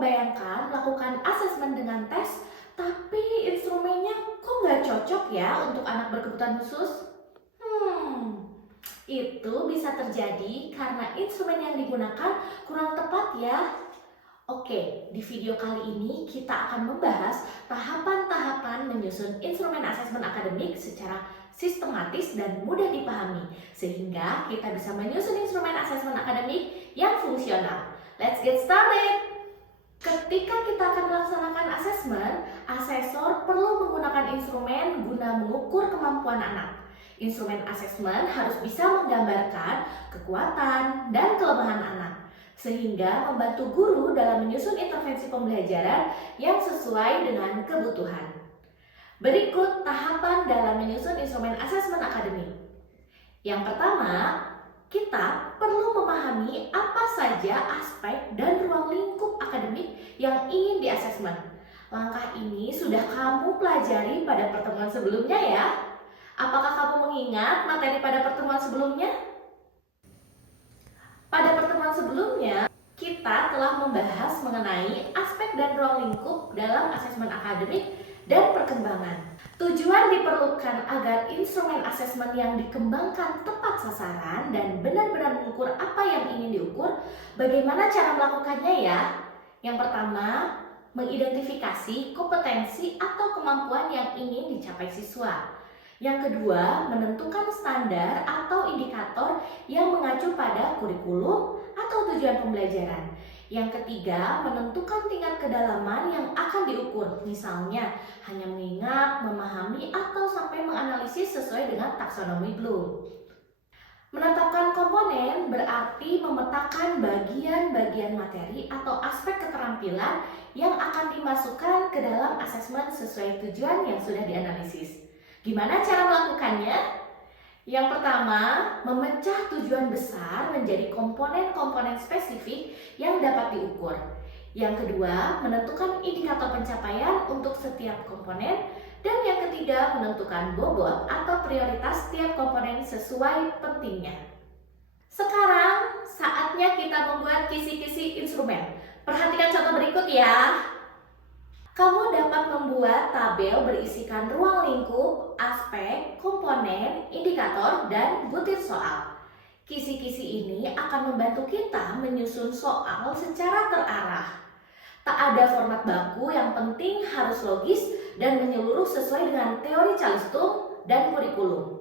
membayangkan melakukan asesmen dengan tes, tapi instrumennya kok nggak cocok ya untuk anak berkebutuhan khusus? Itu bisa terjadi karena instrumen yang digunakan kurang tepat ya. Oke, di video kali ini kita akan membahas tahapan-tahapan menyusun instrumen asesmen akademik secara sistematis dan mudah dipahami, sehingga kita bisa menyusun instrumen asesmen akademik yang fungsional. Let's get started! Ketika kita akan melaksanakan asesmen, asesor perlu menggunakan instrumen guna mengukur kemampuan anak. Instrumen asesmen harus bisa menggambarkan kekuatan dan kelemahan anak, sehingga membantu guru dalam menyusun intervensi pembelajaran yang sesuai dengan kebutuhan. Berikut tahapan dalam menyusun instrumen asesmen akademik. Yang pertama, kita perlu memahami apa saja aspek dan ruang lingkup akademik yang ingin diasesmen. Langkah ini sudah kamu pelajari pada pertemuan sebelumnya ya. Apakah kamu mengingat materi pada pertemuan sebelumnya? Pada pertemuan sebelumnya, kita telah membahas mengenai aspek dan ruang lingkup dalam asesmen akademik dan perkembangan. Tujuan diperlukan agar instrumen asesmen yang dikembangkan tepat sasaran dan benar-benar mengukur apa yang ingin diukur. Bagaimana cara melakukannya ya? Yang pertama, mengidentifikasi kompetensi atau kemampuan yang ingin dicapai siswa. Yang kedua, menentukan standar atau indikator yang mengacu pada kurikulum atau tujuan pembelajaran. Yang ketiga, menentukan tingkat kedalaman yang akan diukur, misalnya hanya mengingat, memahami, atau sampai menganalisis sesuai dengan taksonomi Bloom. Menetapkan komponen berarti memetakan bagian-bagian materi atau aspek keterampilan yang akan dimasukkan ke dalam asesmen sesuai tujuan yang sudah dianalisis. Gimana cara melakukannya? Yang pertama, memecah tujuan besar menjadi komponen-komponen spesifik yang dapat diukur. Yang kedua, menentukan indikator pencapaian untuk setiap komponen. Dan yang ketiga, menentukan bobot atau prioritas setiap komponen sesuai pentingnya. Sekarang, saatnya kita membuat kisi-kisi instrumen. Perhatikan contoh berikut ya. Kamu dapat membuat tabel berisikan ruang lingkup, aspek, komponen, indikator, dan butir soal. Kisi-kisi ini akan membantu kita menyusun soal secara terarah. Tak ada format baku, yang penting harus logis dan menyeluruh sesuai dengan teori Calistung dan kurikulum.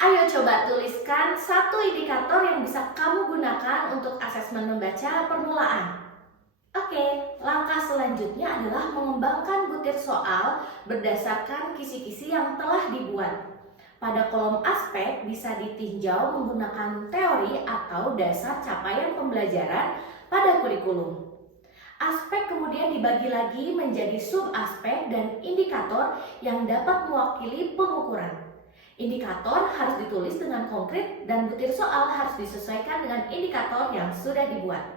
Ayo coba tuliskan satu indikator yang bisa kamu gunakan untuk asesmen membaca permulaan. Oke, langkah selanjutnya adalah mengembangkan butir soal berdasarkan kisi-kisi yang telah dibuat. Pada kolom aspek bisa ditinjau menggunakan teori atau dasar capaian pembelajaran pada kurikulum. Aspek kemudian dibagi lagi menjadi sub-aspek dan indikator yang dapat mewakili pengukuran. Indikator harus ditulis dengan konkret dan butir soal harus disesuaikan dengan indikator yang sudah dibuat.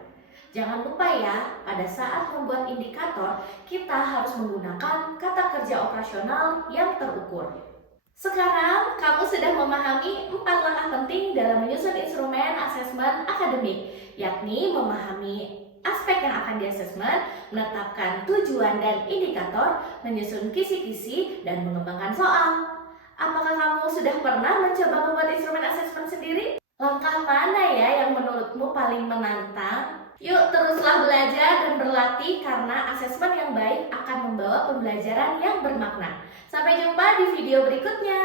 Jangan lupa ya, pada saat membuat indikator, kita harus menggunakan kata kerja operasional yang terukur. Sekarang, kamu sudah memahami 4 langkah penting dalam menyusun instrumen asesmen akademik, yakni memahami aspek yang akan diasesmen, menetapkan tujuan dan indikator, menyusun kisi-kisi, dan mengembangkan soal. Apakah kamu sudah pernah mencoba membuat instrumen asesmen sendiri? Langkah mana ya yang menurutmu paling menantang? Yuk teruslah belajar dan berlatih karena asesmen yang baik akan membawa pembelajaran yang bermakna. Sampai jumpa di video berikutnya.